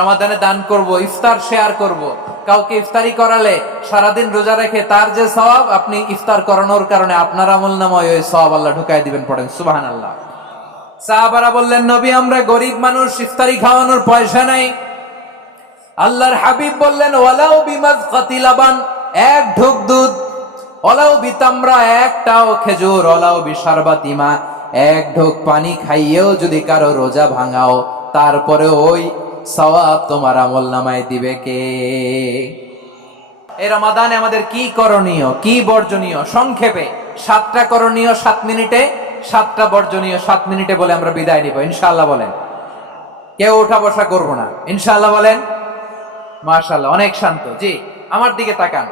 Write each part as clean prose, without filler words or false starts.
রমাদানে দান করব, ইফতার শেয়ার করব। কাউকে ইফতারি করালে সারাদিন রোজা রেখে তার যে সওয়াব, আপনি ইফতার করানোর কারণে আপনার আমলনামায় ওই সওয়াব আল্লাহ ঢুকাই দিবেন। পড়েন সুবহানাল্লাহ। সাহাবারা বললেন, নবী আমরা গরিব মানুষ, ইফতারি খাওয়ানোর পয়সা নাই। আল্লাহর হাবিব বললেন, ওয়ালাউ বিমাজকাতি লাবান, এক ঢোক দুধ, ওয়ালাউ বিতামরা, একটাও খেজুর, ওয়ালাউ বিশারবাতি মা, এক ঢোক পানি খাইয়েও যদি কারো রোজা ভাঙাও, তারপরে ওই সওয়াব তোমার আমলনামায় দিবে কে? এই রমাদানে আমাদের কি করণীয়, কি বর্জনীয়? সংক্ষেপে 7টা করণীয় 7 মিনিটে, 7টা বর্জনীয় 7 মিনিটে বলে আমরা বিদায় নিব ইনশাআল্লাহ। বলেন, কেউ উঠা বসা করবো না ইনশাআল্লাহ। বলেন মাশাআল্লাহ, অনেক শান্ত। জি, আমার দিকে তাকান।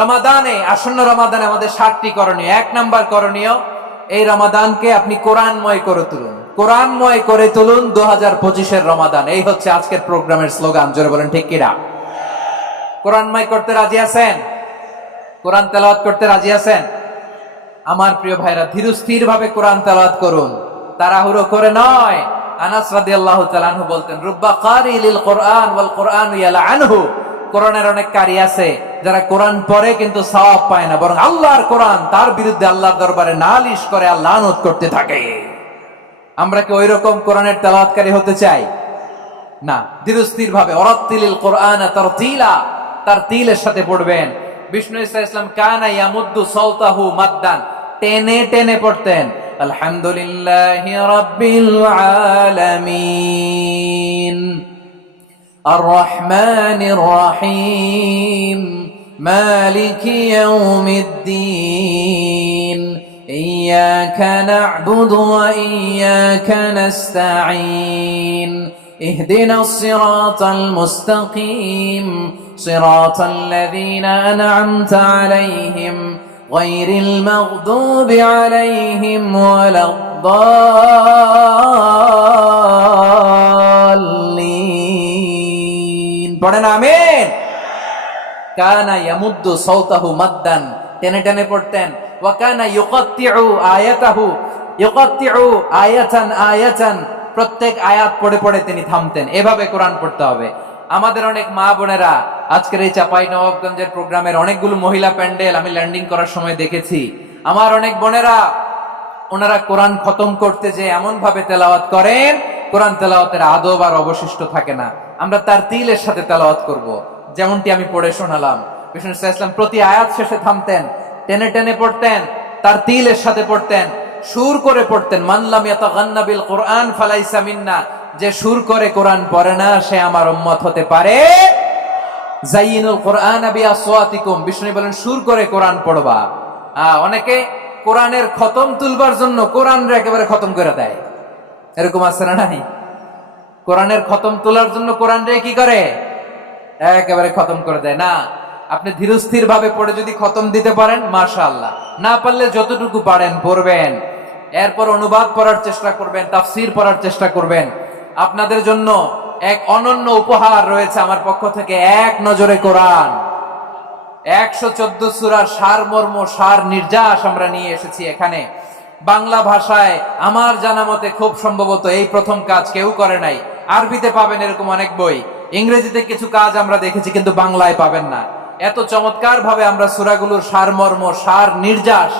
রমাদানে, আসন্ন রমাদানে আমাদের 7টি করণীয়। 1 নাম্বার করণীয়, এই রমাদানকে আপনি কোরআনময় করে তুলুন। কোরআনময় করে তুলুন 2025-এর রমাদান। এই হচ্ছে আজকের প্রোগ্রামের স্লোগান। জোরে বলেন ঠিক কিনা? কোরআনময় করতে রাজি আছেন? কোরআন তেলাওয়াত করতে রাজি আছেন? আমার প্রিয় ভাইরা, ধীরস্থির ভাবে কোরআন তেলাওয়াত করুন, তাড়াহুড়ো করে নয়। আনাস রাদিয়াল্লাহু তাআলা আনহু বলতেন, রুব্বা কারি লিল কোরআন ওয়াল কোরআন ইয়ালআনহু। কোরআনের অনেক কারি আছে যারা কোরআন পড়ে কিন্তু সওয়াব পায় না, বরং আল্লাহর কোরআন তার বিরুদ্ধে আল্লাহর দরবারে নালিশ করে আর লানত করতে থাকে। আমরা কি ওইরকম কোরআনের তেলাওয়াতকারী হতে চাই? না। ধীরস্থির ভাবে, ওয়ারাত্তিলিল কোরআন তারতিলা, তারতিলের সাথে পড়বেন। বিষ্ণু ইসা ইসলাম কানা ইয়ামুদ্দু সাওতাহু মাদ্দান, টেনে টেনে পড়তেন। আলহামদুলিল্লাহি রাব্বিল আলামিন আর রহমানির রহিম মালিকি ইয়াউমিদ্দিন ইয়্যাকা না'বুদু ওয়া ইয়্যাকা নাস্তাঈন اهدنا الصراط المستقيم صراط الذين أنعمت عليهم غير المغضوب عليهم ولا الضالين পড়েন আমিন। কানা ইয়ামুদ্দু সাওতাহু মাদ্দান, টেনে টেনে পড়তেন। ওয়া কানা ইউকাত্তিউ আয়াতাহু, ইউকাত্তিউ আয়াতান আয়াতান, প্রত্যেক আয়াত পড়ে পড়ে তিনি থামতেন। এভাবে কোরআন পড়তে হবে। আমাদের অনেক মা বোনেরা, আজকের এই চাঁপাইনবাবগঞ্জের প্রোগ্রামের অনেকগুলো মহিলা প্যান্ডেল আমি ল্যান্ডিং করার সময় দেখেছি। আমার অনেক বোনেরা, ওনারা কোরআন খতম করতে যে এমন ভাবে তেলাওয়াত করেন, কোরআন তেলাওয়াতের আদব আর অবশিষ্ট থাকে না। আমরা তার তিলের সাথে তেলাওয়াত করব, যেমনটি আমি পড়ে শোনালাম। বিষ্ণু ইসলাম প্রতি আয়াত শেষে থামতেন, টেনে টেনে পড়তেন, তার তিলের সাথে পড়তেন, সুর করে পড়তেন। মান লাম ইয়াতাগান্না বিল কোরআন ফালাইসা মিন্না, যে সুর করে কোরআন পড়ে না সে আমার উম্মত হতে পারে। যায়িনুল কোরআন বিআসওয়াতিকুম, বিষ্ণু বলেন সুর করে কোরআন পড়বা। অনেকে কোরআনের খতম তুলবার জন্য কোরআনরে একেবারে খতম করে দেয়, এরকম আছে না নাই? কোরআনের খতম তোলার জন্য কোরআনরে কি করে? একেবারে খতম করে দেয়। না, আপনি ধীরস্থির ভাবে পড়ে যদি খতম দিতে পারেন মাশাআল্লাহ, না পারলে যতটুকু পারেন পড়বেন। এরপর অনুবাদ পড়ার চেষ্টা করবেন, তাফসীর পড়ার চেষ্টা করবেন। আপনাদের জন্য এক অনন্য উপহার রয়েছে আমার পক্ষ থেকে, এক নজরে কোরআন। 114 সূরার সারমর্ম, সার নির্যাস আমরা নিয়ে এসেছি এখানে বাংলা ভাষায়। আমার জানা মতে খুব সম্ভবত এই প্রথম কাজ কেউ করে নাই। আরবিতে পাবেন এরকম অনেক বই, ইংরেজিতে কিছু কাজ আমরা দেখেছি, কিন্তু বাংলায় পাবেন না। এত চমৎকার ভাবে আমরা সূরাগুলোর সারমর্ম, সার নির্যাস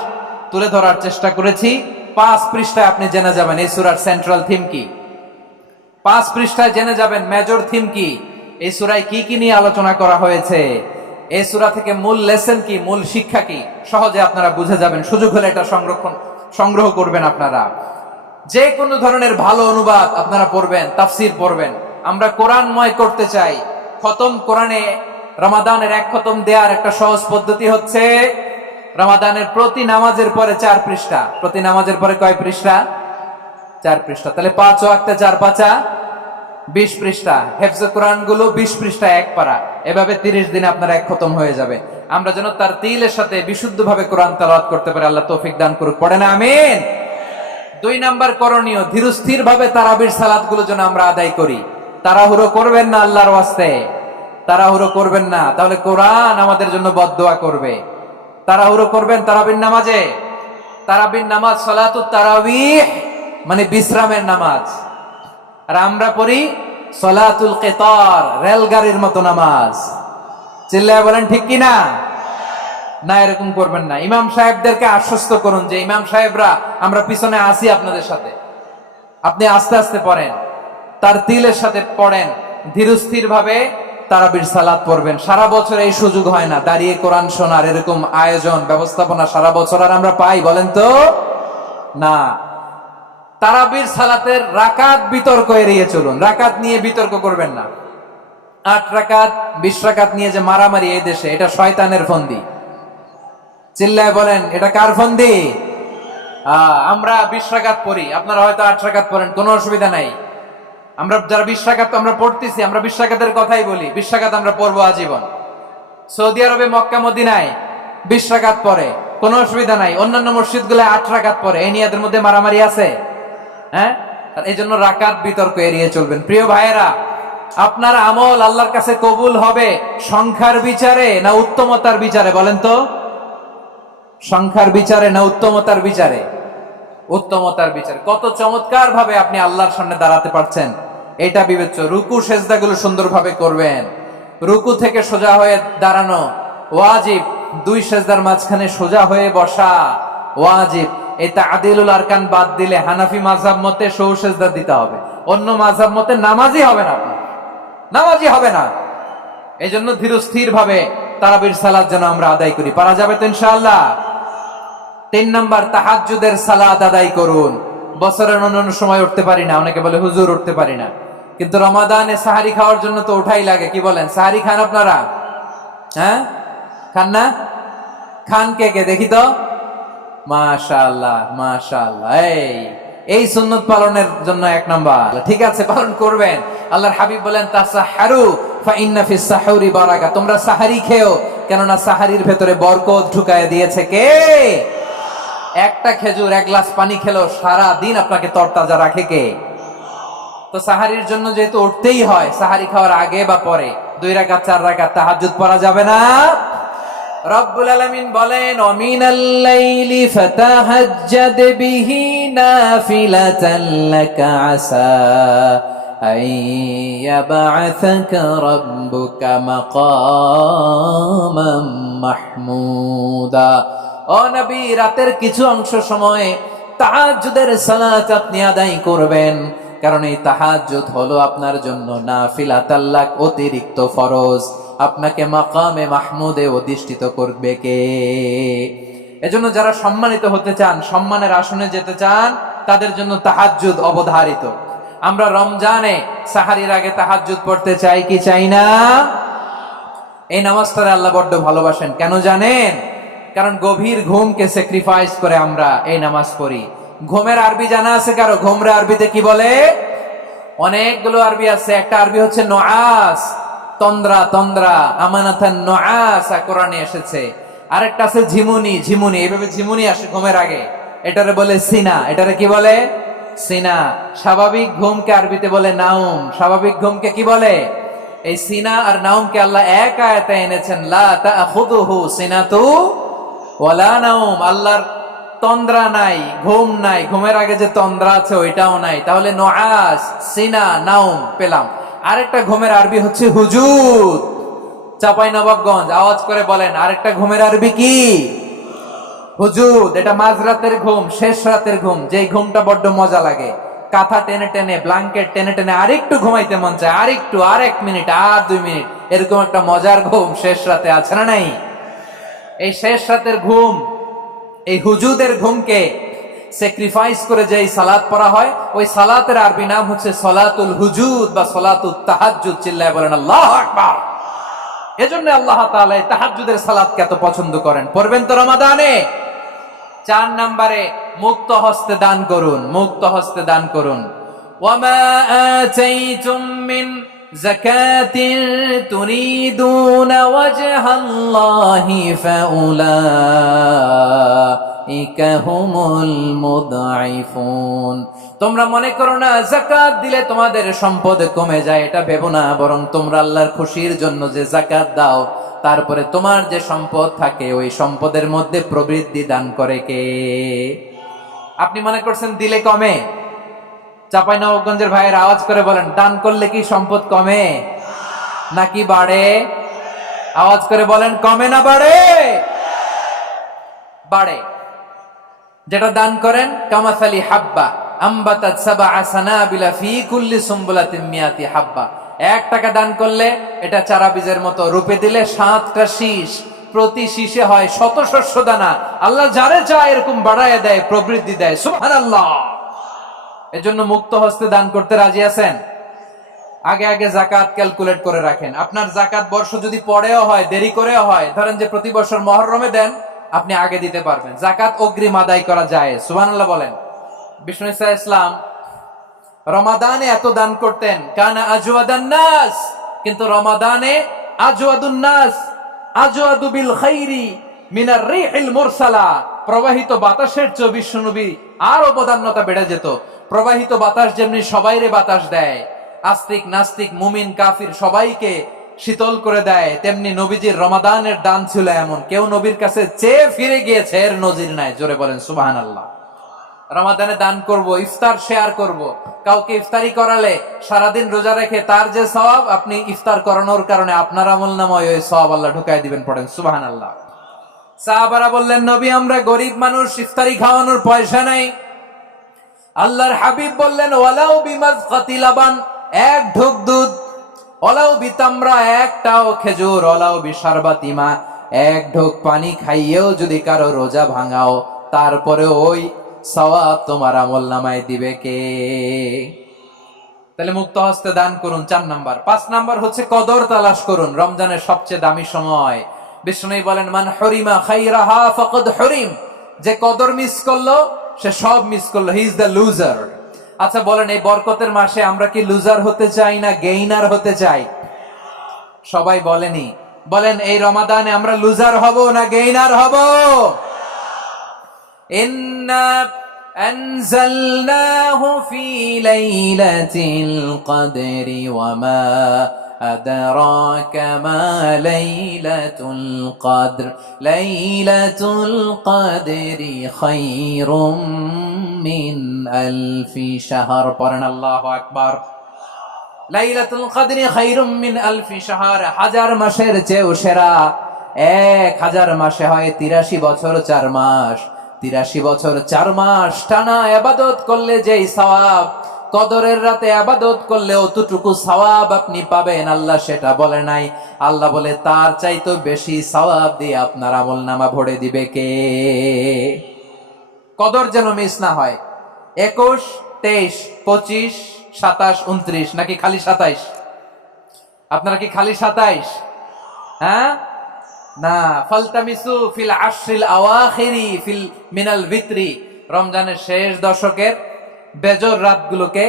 তুলে ধরার চেষ্টা করেছি। 5 পৃষ্ঠায় আপনি জেনে যাবেন এই সূরার সেন্ট্রাল থিম কি। 5 পৃষ্ঠায় জেনে যাবেন মেজর থিম কি, এই সূরায় কি কি নিয়ে আলোচনা করা হয়েছে, এই সূরা থেকে মূল লেসন কি, মূল শিক্ষা কি, সহজে আপনারা বুঝে যাবেন। সুযোগ হলে এটা সংগ্রহ করবেন। আপনারা যে কোনো ধরনের ভালো অনুবাদ আপনারা পড়বেন, তাফসীর পড়বেন। আমরা কোরআনময় করতে চাই। খতম কোরআনে রমাদানের 1 খতম দেওয়ার একটা সহজ পদ্ধতি হচ্ছে, রমাদানের প্রতি নামাজের পরে 4 পৃষ্ঠা। প্রতি নামাজের পরে কয় পৃষ্ঠা? 4 পৃষ্ঠা। তাহলে 5 ওয়াক্তে 4 পাঁচা 20 পৃষ্ঠা। হেফজে কোরআন গুলো 20 পৃষ্ঠা, 1 পারা। এভাবে 30 দিনে আপনার 1 খতম হয়ে যাবে। আমরা যেন তার তিলের সাথে বিশুদ্ধ ভাবে কোরআন তেলাওয়াত করতে পারি, আল্লাহ তৌফিক দান করুক। পড়েন আমিন। 2 নাম্বার করণীয়, ধীরস্থির ভাবে তারাবির সালাত গুলো যেন আমরা আদায় করি। তাড়াহুড়ো করবেন না, আল্লাহর ওয়াস্তে তাড়াহুড়ো করবেন না, তাহলে কোরআন আমাদের জন্য বদদোয়া করবে। তাড়াহুড়ো করবেন তারাবির নামাজে। তারাবির নামাজ সালাতুত তারাবিহ মানে বিশ্রামের নামাজ। আর আমরা পড়ি সালাতুল কিতার, রেলগাড়ির মতো নামাজ। চিল্লায় বলেন ঠিক কি না? না, এরকম করবেন না। ইমাম সাহেবদেরকে আশ্বস্ত করুন যে ইমাম সাহেবরা আমরা পিছনে আসি আপনাদের সাথে, আপনি আস্তে আস্তে পড়েন, তার তিলের সাথে পড়েন, ধীরস্থির ভাবে তারাবির সালাত পড়বেন। সারা বছর এই সুযোগ হয় না, দাঁড়িয়ে কোরআন শোনার এরকম আয়োজন ব্যবস্থাপনা সারা বছর আর আমরা পাই বলেন তো? না। তারাবির সালাতের রাকাত বিতর্ক এড়িয়ে চলুন, রাকাত নিয়ে বিতর্ক করবেন না। 8 রাকাত 20 রাকাত নিয়ে যে মারামারি এই দেশে, এটা শয়তানের ফন্দি। চিল্লায় বলেন এটা কার ফন্দি? আমরা 20 রাকাত পড়ি, আপনারা হয়তো 8 রাকাত পড়েন, কোনো অসুবিধা নাই। আমরা যারা 20 রাকাত আমরা পড়তেছি, আমরা 20 রাকাতের কথাই বলি, 20 রাকাত আমরা পড়বো আজীবন। সৌদি আরবে মক্কা মদিনায় 20 রাকাত পড়ে, কোনো অসুবিধা নাই। অন্যান্য মসজিদ গুলো 8 রাকাত পড়ে, এই নিয়ে এদের মধ্যে মারামারি আছে? হ্যাঁ, এই জন্য রাকাত বিতর্ক এড়িয়ে চলবেন। প্রিয় ভাইয়েরা, আপনার আমল আল্লাহর কাছে কবুল হবে সংখ্যার বিচারে না উত্তমতার বিচারে বলেন তো? সংখ্যার বিচারে না উত্তমতার বিচারে? উত্তমতার বিচারে। কত চমৎকার ভাবে আপনি আল্লাহর সামনে দাঁড়াতে পারছেন এটা বিবেচ্য। রুকু সেজদাগুলো সুন্দরভাবে করবেন, রুকু থেকে সোজা হয়ে দাঁড়ানো ওয়াজিব, 2 সেজদার মাঝখানে সোজা হয়ে বসা ওয়াজিব। এই তা'দিলুল আরকান বাদ দিলে হানাফি মাযহাব মতে সৌ সেজদা দিতে হবে, অন্য মাযহাব মতে নামাজই হবে না, আপনি নামাজই হবে না। এই জন্য ধীরস্থির ভাবে তারাবির সালাত যেন আমরা আদায় করি। পারা যাবে তো ইনশাআল্লাহ? 3 নাম্বার, তাহাজ্জুদের সালাত আদায় করুন। বছরের অন্যান্য সময় উঠতে পারি না, অনেকে বলে হুজুর উঠতে পারি না, কিন্তু রমাদানে সাহারি খাওয়ার জন্য তো ওঠাই লাগে। কি বলেন, সাহারি খান আপনারা? হ্যাঁ, খান না? খান কে কে দেখি তো? মাশাআল্লাহ মাশাআল্লাহ। এই সুন্নত পালনের জন্য 1 নাম্বার। ঠিক আছে, পালন করবেন। আল্লাহর হাবিব বলেন তাসাহহারু ফা ইন্না ফিস সাহুরি বারাকা, তোমরা সাহারি খেও, কেননা সাহারির ভেতরে বরকত ঢুকায় দিয়েছে কে? একটা খেজুর 1 গ্লাস পানি খেলো সারা দিন আপনাকে তরতাজা রাখে কে? তো সাহারির জন্য যেহেতু উঠতেই হয়, সাহারি খাওয়ার আগে বা পরে 2 রাকাত 4 রাকাত তাহাজ্জুদ পড়া যাবে না? রব্বুল আলামিন বলেন ওয়ামিনাল লাইলি ফাতাহাজ্জাদ বিহি নাফিলাতান লাকা আসা আইয়াবআসাকা রাব্বুকা মাকামাম মাহমুদা। ও নবী, রাতের কিছু অংশ সময়ে তাহাজ্জুদের সালাত আপনি আদায় করবেন, কারণ এই তাহাজ্জুদ হলো আপনার জন্য নাফিলাতাল লাক, অতিরিক্ত ফরজ। আপনাকে মাকামে মাহমুদে অধিষ্ঠিত করবে কে? এজন্য যারা সম্মানিত হতে চান, সম্মানের আসনে যেতে চান, তাদের জন্য তাহাজ্জুদ অবধারিত। আমরা রমজানে সাহারির আগে তাহাজ্জুদ পড়তে চাই কি চাই না? এই নামাজটারে আল্লাহ বড্ড ভালোবাসেন। কেন জানেন? কারণ গভীর ঘুমকে স্যাক্রিফাইস করে আমরা এই নামাজ পড়ি। ঘুমের আরবি জানা আছে কারো? ঘুমরে আরবিতে কি বলে? অনেকগুলো আরবি আছে। একটা আরবি হচ্ছে নুআস, তন্দ্রা, তন্দ্রা, আমানাতান নুআস কোরআনে এসেছে। আরেকটা আছে ঝিমুনি, ঝিমুনি, এইভাবে ঝিমুনি আসে ঘুমের আগে, এটারে বলে সিনা। এটারে কি বলে? সিনা। স্বাভাবিক ঘুমকে আরবিতে বলে নাউম। স্বাভাবিক ঘুমকে কি বলে? এই সিনা আর নাউমকে আল্লাহ এক আয়াতে এনেছেন, লা তাখুযুহু সিনাতু ওয়ালা নাউম। আল্লাহর তন্দ্রা নাই, ঘুম নাই, ঘুমের আগে যে তন্দ্রা আছে ওইটাও নাই। তাহলে নুআস, সিনা, নাউম পেলাম। আরেকটা ঘুমের আরবি হচ্ছে হুজুদ। চাঁপাইনবাবগঞ্জ আওয়াজ করে বলেন, আরেকটা ঘুমের আরবি কি? হুজুদ। এটা মাঝরাতের ঘুম, শেষ রাতের ঘুম, যেই ঘুমটা বড্ড মজা লাগে। কাঁথা টেনে টেনে, ব্ল্যাঙ্কেট টেনে টেনে আরেকটু ঘুমাইতে মন চায়, আরেকটু, আর 1 মিনিট, আর 2 মিনিট, এরকম একটা মজার ঘুম শেষ রাতে আছে না নাই? এই শেষ রাতের ঘুম, এই হুজুদের ঘুমকে স্যাক্রিফাইস করে যে সালাত পড়া হয়, ওই সালাতের আরবি নাম হচ্ছে সলাতুল হুজুদ বা সলাতুত তাহাজ্জুদ। চিল্লায় বলেন আল্লাহু আকবার। এজন্য আল্লাহ তাআলা এই তাহাজ্জুদের সালাতকে এত পছন্দ করেন। পড়বেন তো রমাদানে? 4 নম্বরে মুক্ত হস্তে দান করুন, মুক্ত হস্তে দান করুন। ওয়ামা আতাইতুম মিন যাকাতিন তুরিদুনা ওয়াজহাল্লাহি ফাউলাইকা হুমুল মুদঈফুন। তোমরা মনে করো না যাকাত দিলে তোমাদের সম্পদ কমে যায়, এটা ভেবো না। বরং তোমরা আল্লাহর খুশির জন্য যে যাকাত দাও, তারপরে তোমার যে সম্পদ থাকে ওই সম্পদের মধ্যে প্রবৃদ্ধি দান করে কে? আপনি মনে করছেন দিলে কমে? চাঁপাইনবাবগঞ্জের ভাইয়ের আওয়াজ করে বলেন, দান করলে কি সম্পদ কমে নাকি বাড়ে? আওয়াজ করে বলেন, কমে না বাড়ে? বাড়ে। যেটা দান করেন, কামাসালি হাব্বা আম্বাতাত সাবআ সানাবিলা ফি কুল্লি সুমবুলাতিন মিয়াতি হাব্বা। 1 টাকা দান করলে এটা চারা বীজের মতো, রূপে দিলে 7টা শীষ, প্রতি শীষে হয় শত শস্য দানা। আল্লাহ যারে চায় এরকম বাড়ায় দেয়, প্রবৃদ্ধি দেয়। সুবহানাল্লাহ। এজন্য মুক্ত হস্তে দান করতে রাজি আছেন? আগে আগে জাকাত ক্যালকুলেট করে রাখেন। আপনার জাকাত বর্ষ যদি পরেও হয়, দেরি করেও হয়, ধরেন যে প্রতি বছর মুহররমে দেন, আপনি আগে দিতে পারবেন। জাকাত অগ্রিম আদায় করা যায়। সুবহানাল্লাহ বলেন। বিষ্ণু ঈসা ইসলাম রমাদানে এত দান করতেন, কানা আজওয়াদান নাস, কিন্তু রমাদানে আজওয়াদুন নাস আজওয়াদু বিল খাইরি মিনার রিহিল মুরসালা। প্রবাহিত বাতাসের চেয়ে বিশ্বনবী আর অবদান্যতা বেড়ে যেত। প্রবাহিত বাতাস যেমনি সবাইরে বাতাস দেয়, আস্তিক নাস্তিক মুমিন কাফির সবাইকে শীতল করে দেয়, তেমনি নবীজির রমাদানের দান ছিল এমন, কেউ নবীর কাছে চেয়ে ফিরে গিয়েছে এর নজির নাই। জোরে বলেন সুবহানাল্লাহ। রমাদানে দান করব, ইফতার শেয়ার করব। কাউকে ইফতারি করালে সারাদিন রোজা রেখে তার যে সওয়াব, আপনি ইফতার করানোর কারণে আপনার আমলনামায় ওই সওয়াব আল্লাহ ঢুকায় দিবেন। পড়েন সুবহানাল্লাহ। সাহাবারা বললেন, নবী আমরা গরিব মানুষ, ইফতারি খাওয়ানোর পয়সা নাই। আল্লাহর হাবিব বললেন, ওয়ালাউ বিমাজকাতি লাবান, 1 ঢোক দুধ, ওয়ালাউ বিতামরা, 1টাও খেজুর, ওয়ালাউ বিশারবাতি মা, 1 ঢোক পানি খাইয়েও যদি কারো রোজা ভাঙাও, তারপরে ওই সওয়াব তোমার আমলনামায় দিবে কে? তাহলে মুক্ত হস্তে দান করুন, 4 নাম্বার। 5 নাম্বার হচ্ছে কদর তালাশ করুন। রমজানের সবচেয়ে দামি সময়। বিষ্ণু বলেন, মান হরিমা খাইরাহা ফাকাদ হরিম, যে কদর মিস করলো সে সব মিস করলো, হি ইজ দ্য লুজার। আচ্ছা বলেন, এই বরকতের মাসে আমরা কি লুজার হতে চাই না গেইনার হতে চাই? সবাই বলেনি, বলেন এই রমাদানে আমরা লুজার হব না গেইনার হব? ইন্না আনজালনাহু ফি লাইলাতিল কদরি ওয়া মা আদরাকা মা লাইলাতুল কদর লাইলাতুল কদরি খায়রুম মিন আলফি শাহর। পড়েন আল্লাহু আকবার। লাইলাতুল কদরি খায়রুম মিন আলফি শাহর, 1000 মাসের চেয়েও সেরা। 1000 মাসে হয় 83 বছর 4 মাস। 83 বছর 4 মাস টানা ইবাদত করলে যেই সওয়াব, কদরের রাতে ইবাদত করলে অতটুকু সওয়াব আপনি পাবেন, আল্লাহ সেটা বলে নাই। আল্লাহ বলে তার চাইতে বেশি সওয়াব দিয়ে আপনার আমলনামা ভরে দিবে কে? কদর যেন মিস না হয়। 21, 23, 25, 27, 29 নাকি খালি 27? আপনারা কি খালি 27? হ্যাঁ না, ফালতামিসু ফিল আশরিল আওয়াখিরি ফিল মিনাল ভিতরি, রমজানের শেষ দশকের বেজর রাতগুলোকে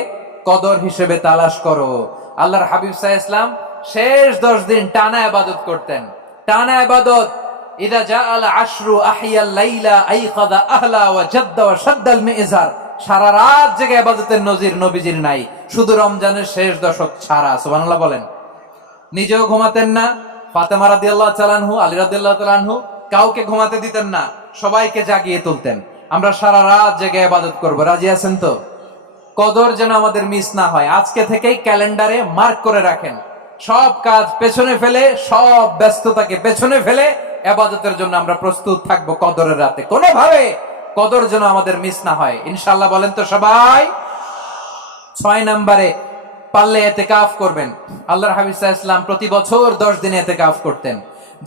কদর হিসেবে তালাশ করো। আল্লাহর হাবিব সাল্লাল্লাহু আলাইহি ওয়াসাল্লাম শেষ 10 দিন টানা ইবাদত করতেন, টানা ইবাদত। ইদা জাআল আশরু আহিয়াল লাইলা আইকাদা আহলা ওয়া জাদ্দা ওয়া শাদ্দাল মিজার। সারা রাত জেগে ইবাদতের নজির নবীজির নাই, শুধু রমজানের শেষ দশক ছাড়া। সুবহানাল্লাহ বলেন। নিজেও ঘুমাতেন না, ফাতেমা রাদিয়াল্লাহু তাআলা আনহু, আলী রাদিয়াল্লাহু তাআলা আনহু কাউকে ঘুমাতে দিতেন না, সবাইকে জাগিয়ে তুলতেন। আমরা সারা রাত জেগে ইবাদত করব, রাজি আছেন তো? কদর যেন আমাদের মিস না হয়। আজকে থেকেই ক্যালেন্ডারে মার্ক করে রাখেন, সব কাজ পেছনে ফেলে, সব ব্যস্ততাকে পেছনে ফেলে ইবাদতের জন্য আমরা প্রস্তুত থাকবো কদরের রাতে। কোনোভাবে কদর যেন আমাদের মিস না হয়, ইনশাআল্লাহ। বলেন তো সবাই? 6 নম্বরে পারলে ইতিকাফ করবেন। আল্লাহর হাবিব সাল্লাল্লাহু আলাইহি ওয়াসাল্লাম প্রতি বছর 10 দিন ইতিকাফ করতেন।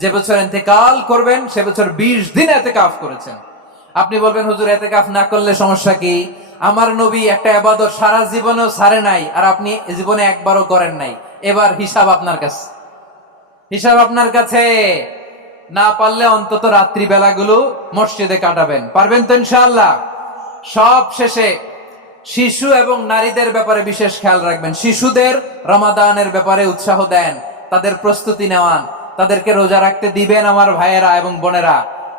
যে বছর ইন্তেকাল করবেন সে বছর 20 দিন ইতিকাফ করেছেন। আপনি বলবেন, হুজুর ইতিকাফ না করলে সমস্যা কি? আমার নবী একটা ইবাদত সারা জীবনেও ছাড়ে নাই, আর আপনি জীবনে একবারও করেন নাই। এবার হিসাব আপনার কাছে, হিসাব আপনার কাছে। না পারলে অন্তত রাত্রি বেলাগুলো মসজিদে কাটাবেন। পারবেন তো ইনশাআল্লাহ? সব শেষে শিশু এবং নারীদের ব্যাপারে বিশেষ খেয়াল রাখবেন। শিশুদের রমাদানের ব্যাপারে উৎসাহ দেন, তাদের প্রস্তুতি নেওয়ান, তাদেরকে রোজা রাখতে দিবেন। আমার ভাইয়েরা এবং বোনেরা,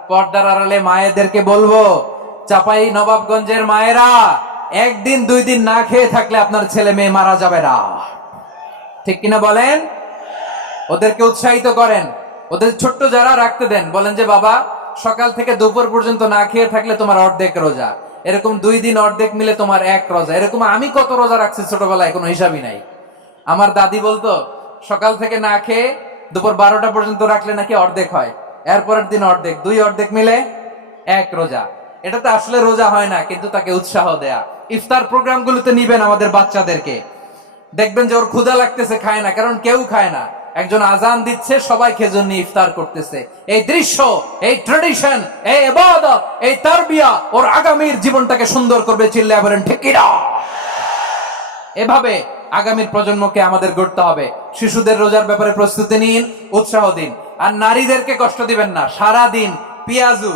পর্দার আড়ালে মায়েদেরকে বলবো, চাপাই নবাবগঞ্জের মায়েরা, 1 দিন 2 দিন না খেয়ে থাকলে আপনার ছেলে মেয়ে মারা যাবে না, ঠিক কিনা বলেন? ওদেরকে উৎসাহিত করেন, ওদের ছোট্ট যারা রাখতে দেন, বলেন যে বাবা সকাল থেকে দুপুর পর্যন্ত না খেয়ে থাকলে তোমার অর্ধেক রোজা। এরকম 2 দিন অর্ধেক মিলে তোমার 1 রোজা। এরকম আমি কত রোজা রাখছি ছোটবেলায় কোনো হিসাবই নাই। আমার দাদি বলতো সকাল থেকে না খেয়ে দুপুর 12টা পর্যন্ত রাখলে নাকি অর্ধেক হয়, এরপরের দিন অর্ধেক, 2 অর্ধেক মিলে 1 রোজা। এটা তো আসলে রোজা হয় না, কিন্তু তাকে উৎসাহ দেয়া। ইফতার প্রোগ্রামগুলোতে নিবেন আমাদের বাচ্চাদেরকে, দেখবেন যে ওর ক্ষুধা লাগতেছে, খায় না, কারণ কেউ খায় না, একজন আজান দিচ্ছে, সবাই খেজুর নিয়ে ইফতার করতেছে। এই দৃশ্য, এই ট্রেডিশন, এই ইবাদত, এই তারবিয়া ওর আগামীর জীবনটাকে সুন্দর করবে। চিল্লায়া বলেন ঠিক কি না? এভাবে আগামীর প্রজন্মকে আমাদের গড়তে হবে। শিশুদের রোজার ব্যাপারে প্রস্তুতি নিন, উৎসাহ দিন। আর নারীদেরকে কষ্ট দিবেন না। সারা দিন পেঁয়াজু,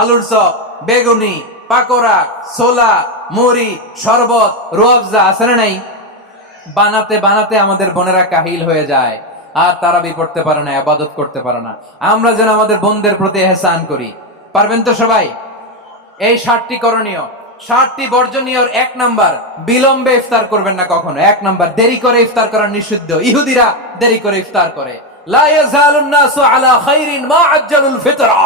আলুর চপ, বেগুনি, পাকোড়া, ছোলা, মুড়ি, শরবত, রুয়াবজা আছে না নাই, বানাতে বানাতে আমাদের বোনেরা কাহিল হয়ে যায়, আর তারাবি পড়তে পারে না, ইবাদত করতে পারে না। আমরা যেন আমাদের বোনদের প্রতি ইহসান করি। পারবেন তো সবাই? এই 7টি করণীয়, 7টি বর্জনীয়। 1 নাম্বার, বিলম্বে ইফতার করবেন না কখনো। 1 নাম্বার, দেরি করে ইফতার করা নিষিদ্ধ। ইহুদিরা দেরি করে ইফতার করে। লা ইয়াজালুন নাসু আলা খাইরিন মা আজ্জালুল ফিতরা।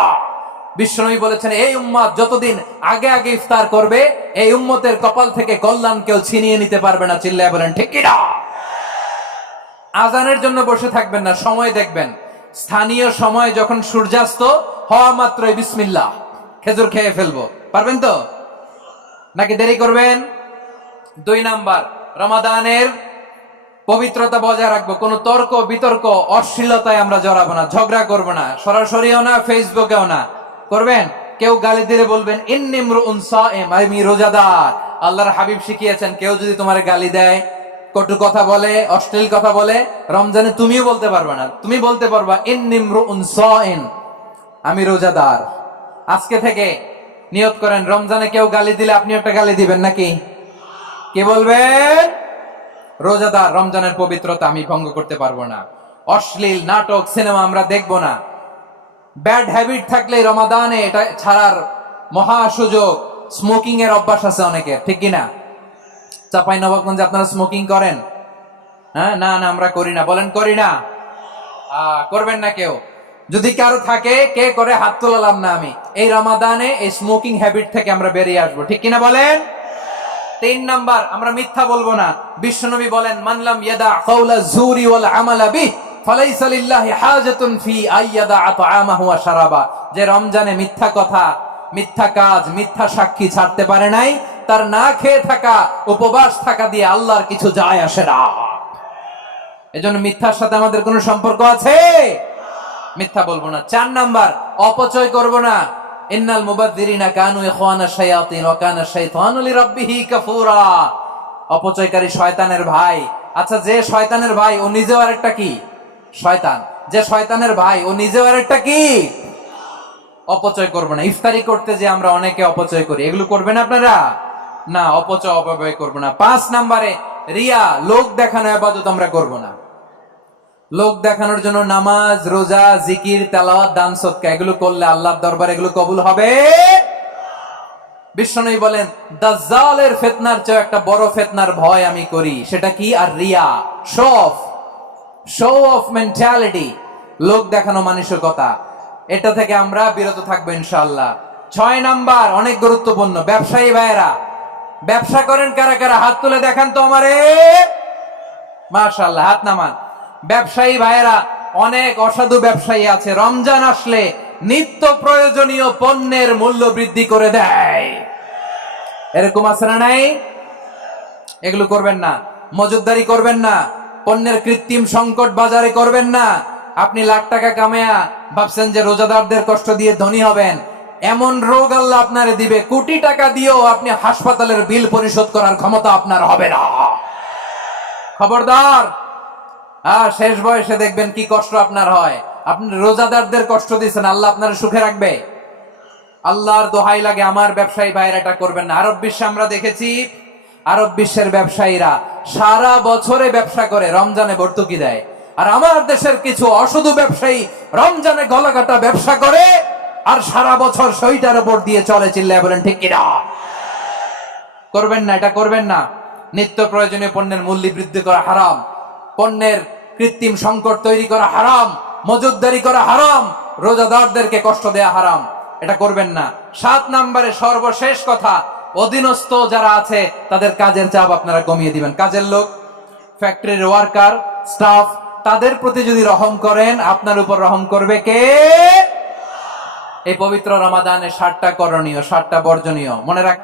বিশ্বনবী বলেছেন, এই উম্মত যতদিন আগে আগে ইফতার করবে, এই উম্মতের কপাল থেকে কল্যাণ কেউ ছিনিয়ে নিতে পারবে না। চিল্লায়া বলেন ঠিক কি না? আজানের জন্য বসে থাকবেন না, সময় দেখবেন। স্থানীয় সময় যখন সূর্যাস্ত হওয়া মাত্রই বিসমিল্লাহ, খেজুর খেয়ে ফেলবো। পারবেন তো নাকি দেরি করবেন? 2 নাম্বার, রমাদানের পবিত্রতা বজায় রাখবো। কোন তর্ক বিতর্ক অশ্লীলতায় আমরা জড়াবো না, ঝগড়া করবো না, সরাসরিও না, ফেসবুকেও না। করবেন? কেউ গালি দিলে বলবেন ইন্নী ইমরুউন সাইম, আমি রোজাদার। আল্লাহর হাবিব শিখিয়েছেন, কেউ যদি তোমার গালি দেয়, কটু কথা বলে, অশ্লীল কথা বলে, রমজানে তুমিও বলতে পারবে না। তুমি বলতে পারবা ইন্নী ইমরুউন সাইম, আমি রোজাদার। আজকে থেকে নিয়ত করেন, রমজানে কেউ গালি দিলে আপনি একটা গালি দিবেন নাকি? কে বলবেন? রোজাদার। রমজানের পবিত্রতা আমি ভঙ্গ করতে পারবো না। অশ্লীল নাটক, সিনেমা আমরা দেখবো না। ব্যাড হ্যাবিট থাকলে রমাদানে এটা ছাড়ার মহা সুযোগ। স্মোকিং এর অভ্যাস আছে অনেকের, ঠিক কিনা? চাঁপাইনবাবগঞ্জে আপনারা স্মোকিং করেন? হ্যাঁ, না না আমরা করি না। বলেন করি না? করবেন না কেউ। যদি কারো থাকে, কে করে হাত তোলালাম না আমি। এই রমাদানে এই স্মোকিং হ্যাবিট থেকে আমরা বেরিয়ে আসবো, ঠিক কিনা বলেন? 3 নাম্বার, আমরা মিথ্যা বলবো না। বিশ্বনবী বলেন, মানলাম ইয়াদা কাওলা যুরি ওয়াল আমালা বিহি ফালাইসা লিল্লাহি হাজাতুন ফি আইয়াদা আতআমাহু ওয়া শারাবা। যে রমজানে মিথ্যা কথা, মিথ্যা কাজ, মিথ্যা সাক্ষী ছাড়তে পারে নাই, তার না খেয়ে থাকা, উপবাস থাকা দিয়ে আল্লাহর কিছু যায় আসে না। এজন্য মিথ্যার সাথে আমাদের কোনো সম্পর্ক আছে? মিথ্যা বলবো না। 4 নাম্বার, অপচয় করব না। ইন্নাল মুবাদদিরিনা কানু ইখওয়ানা শায়াতিন ওয়া কানা শাইতানু লিরাব্বিহি কাফুরা। অপচয়কারী শয়তানের ভাই। আচ্ছা, যে শয়তানের ভাই ও নিজেও আরেকটা কি? শয়তান। যে শয়তানের ভাই ও নিজেও আরেকটা কি? অপচয় করব না। ইফতারি করতে যে আমরা অনেকে অপচয় করি, এগুলো করবেন আপনারা? না, অপচয় অপব্যয় করব না। 5 নাম্বারে, রিয়া, লোক দেখানো ইবাদত আমরা করব না। লোক দেখানোর জন্য নামাজ, রোজা, জিকির, তেলাওয়াত, দান, সদকা এগুলো করলে আল্লাহর দরবারে এগুলো কবুল হবে। বিশ্বনবী বলেন, দাজ্জালের ফিতনার চেয়ে একটা বড় ফিতনার ভয় আমি করি। সেটা কি? আর রিয়া, শো অফ মেন্টালিটি, লোক দেখানো মানসিকতা। এটা থেকে আমরা বিরত থাকবো ইনশাআল্লাহ। 6 নাম্বার, অনেক গুরুত্বপূর্ণ। ব্যবসায়ী ভাইয়েরা, ব্যবসা করেন কারা কারা? হাত তুলে দেখান তো আমারে। মাশাআল্লাহ, হাত নামান। ব্যবসায়ী ভাইয়েরা, অনেক অসাধু ব্যবসায়ী আছে, রমজান আসলে নিত্য প্রয়োজনীয় পণ্যের মূল্য বৃদ্ধি করে দেয়। এরকম আছে না নাই? এগুলো করবেন না। মজুদদারি করবেন না। পণ্যের কৃত্রিম সংকট বাজারে করবেন না। আপনি লাখ টাকা কামায়া ভাবছেন যে রোজাদারদের কষ্ট দিয়ে ধনী হবেন। এমন রোগ আল্লাহ আপনারে দিবে, কোটি টাকা দিয়েও আপনি হাসপাতালের বিল পরিশোধ করার ক্ষমতা আপনার হবে না। খবরদার। শেষ বয়সে দেখবেন কি কষ্ট আপনার হয়। আপনি রোজাদারদের কষ্ট দিচ্ছেন, আল্লাহ আপনার সুখে রাখবে? আল্লাহর দোহাই লাগে, আমার ব্যবসায়ী ভাইয়েরা এটা করবেন না। আরব বিশ্বে আমরা দেখেছি, আরব বিশ্বের ব্যবসায়ীরা সারা বছরে ব্যবসা করে, রমজানে ভর্তুকি দেয়। আর আমার দেশের কিছু অসাধু ব্যবসায়ী রমজানে গলাকাটা ব্যবসা করে আর সারা বছর সইটার উপর দিয়ে চলে। চিল্লায় বলেন ঠিক কিনা? করবেন না, এটা করবেন না। নিত্য প্রয়োজনীয় পণ্যের মূল্য বৃদ্ধি করা হারাম, পণ্যের কৃত্রিম সংকট তৈরি করা হারাম, মজুদদারি করা হারাম, রোজাদারদেরকে কষ্ট দেয়া হারাম। এটা করবেন না। 7 নম্বরে সর্বশেষ কথা, অধীনস্থ যারা আছে তাদের কাজের চাপ আপনারা কমিয়ে দিবেন। কাজের লোক, ফ্যাক্টরির ওয়ার্কার, স্টাফ, তাদের প্রতি যদি রহম করেন, আপনার উপর রহম করবে কে? এই পবিত্র রমাদানে 7টা করণীয়, 7টা বর্জনীয় মনে রাখ।